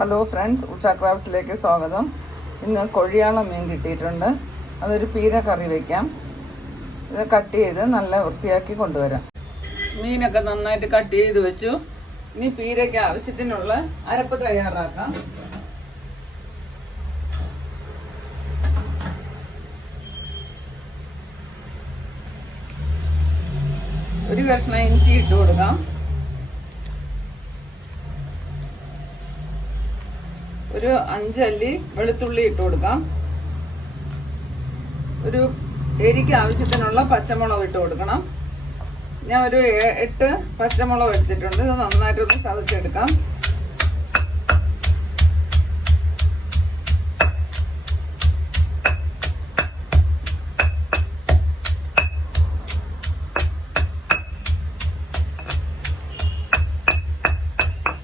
Hello friends Usha ക്രാഫ്റ്റ്സിലേക്ക് സ്വാഗതം. ഇന്ന് കൊഴിയാളം മീൻ കിട്ടിയിട്ടുണ്ട്. അതൊരു പീര കറി വയ്ക്കാം ഇത് കട്ട് ചെയ്ത് നല്ല വൃത്തിയാക്കി കൊണ്ടുവരാം. മീനൊക്കെ നന്നായിട്ട് കട്ട് ചെയ്ത് വെച്ചു. ഇനി പീരയ്ക്ക് ആവശ്യത്തിനുള്ള അരപ്പ് തയ്യാറാക്കാം. ഒരു കഷ്ണം ഇഞ്ചി ഇട്ട് കൊടുക്കാം. ഒരു അഞ്ചല്ലി വെളുത്തുള്ളി ഇട്ട് കൊടുക്കാം. ഒരു എരിക്ക് ആവശ്യത്തിനുള്ള പച്ചമുളക് ഇട്ട് കൊടുക്കണം. ഞാൻ ഒരു എട്ട് പച്ചമുളക് എടുത്തിട്ടുണ്ട്. ഇത് നന്നായിട്ടൊന്ന് ചതച്ചെടുക്കാം.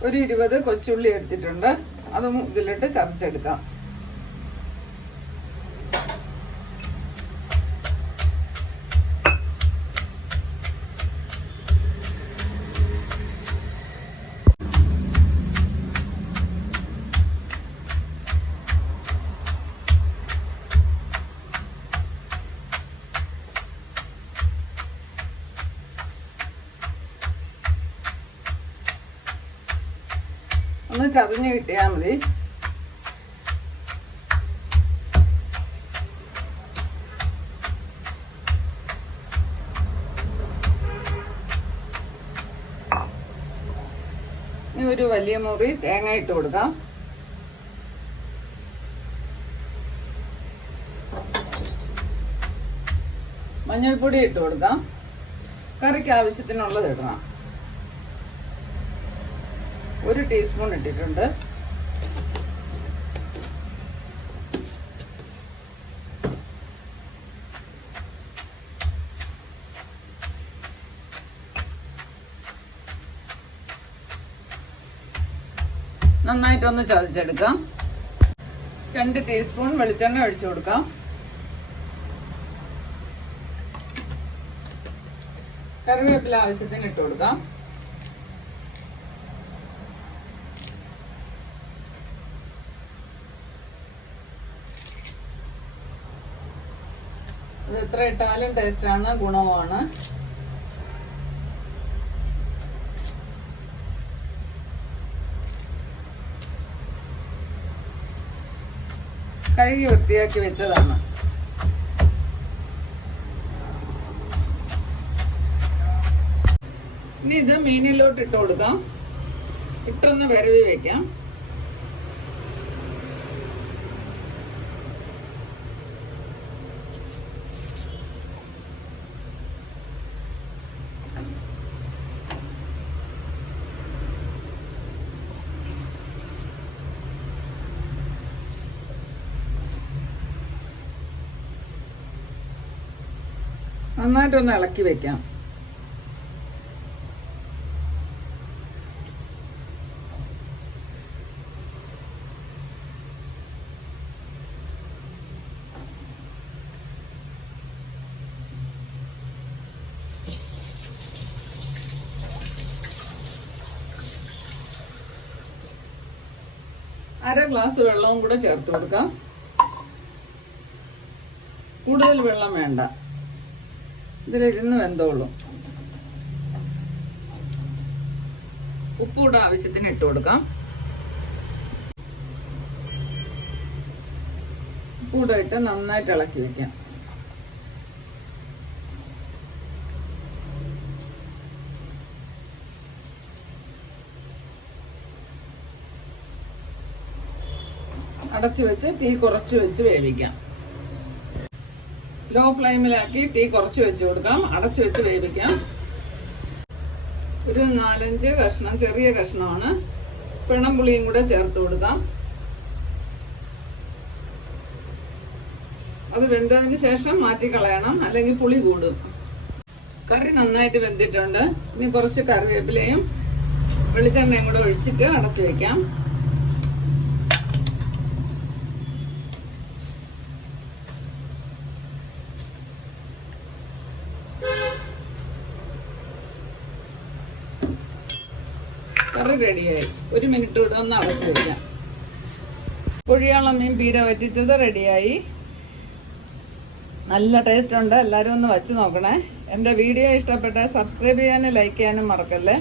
ഒരു ഇരുപത് കൊച്ചുള്ളി എടുത്തിട്ടുണ്ട്. അതും ഇതിലിട്ട് ചതച്ചെടുക്കാം. ഒന്ന് ചതഞ്ഞ് കിട്ടിയാൽ മതി. ഇനി ഒരു വലിയ മുറി തേങ്ങ ഇട്ട് കൊടുക്കാം. മഞ്ഞൾപ്പൊടി ഇട്ട് കൊടുക്കാം. കറിക്ക് ആവശ്യത്തിനുള്ളത് ഇടണം. ഒരു ടീസ്പൂൺ ഇട്ടിട്ടുണ്ട്. നന്നായിട്ടൊന്ന് ചതച്ചെടുക്കാം. രണ്ട് ടീസ്പൂൺ വെളിച്ചെണ്ണ ഒഴിച്ചു കൊടുക്കാം. കറിവേപ്പില ആവശ്യത്തിന് ഇട്ട് കൊടുക്കാം. ഇത് എത്ര ഇട്ടാലും ടേസ്റ്റാണ് ഗുണവുമാണ്. കഴുകി വൃത്തിയാക്കി വെച്ചതാണ്. ഇനി ഇത് മീനിലോട്ട് ഇട്ട് കൊടുക്കാം. ഇട്ടൊന്ന് വരവി വെക്കാം. നന്നായിട്ടൊന്ന് ഇളക്കി വെക്കാം. അര ഗ്ലാസ് വെള്ളവും കൂടെ ചേർത്ത് കൊടുക്കാം. കൂടുതൽ വെള്ളം വേണ്ട. ഇതിലിരുന്ന് വെന്തോളും. ഉപ്പ് കൂടെ ആവശ്യത്തിന് ഇട്ട് കൊടുക്കാം. ഉപ്പ് ഇട്ട് നന്നായിട്ട് ഇളക്കി വെക്കാം. അടച്ചു വെച്ച് തീ കുറച്ച് വെച്ച് വേവിക്കാം. ലോ ഫ്ലെയിമിലാക്കി തീ കുറച്ച് വെച്ച് കൊടുക്കാം. അടച്ചു വെച്ച് വേവിക്കാം. ഒരു നാലഞ്ച് കഷ്ണം ചെറിയ കഷ്ണമാണ്. പിണം പുളിയും കൂടെ ചേർത്ത് കൊടുക്കാം. അത് വെന്തതിന് ശേഷം മാറ്റി കളയണം. അല്ലെങ്കിൽ പുളി കൂടും. കറി നന്നായിട്ട് വെന്തിട്ടുണ്ട്. ഇനി കുറച്ച് കറിവേപ്പിലയും വെളിച്ചെണ്ണയും കൂടെ ഒഴിച്ചിട്ട് അടച്ചു വെക്കാം. റെഡിയായി ഒരു മിനിറ്റ് കൂടെ ഒന്ന് അടച്ചു വെക്കാം. കൊഴിയാളം മീൻ പീര വറ്റിച്ചത് റെഡിയായി നല്ല ടേസ്റ്റ് ഉണ്ട്. എല്ലാവരും ഒന്ന് വച്ച് നോക്കണേ. എന്റെ വീഡിയോ ഇഷ്ടപ്പെട്ടാൽ സബ്സ്ക്രൈബ് ചെയ്യാനും ലൈക്ക് ചെയ്യാനും മറക്കല്ലേ?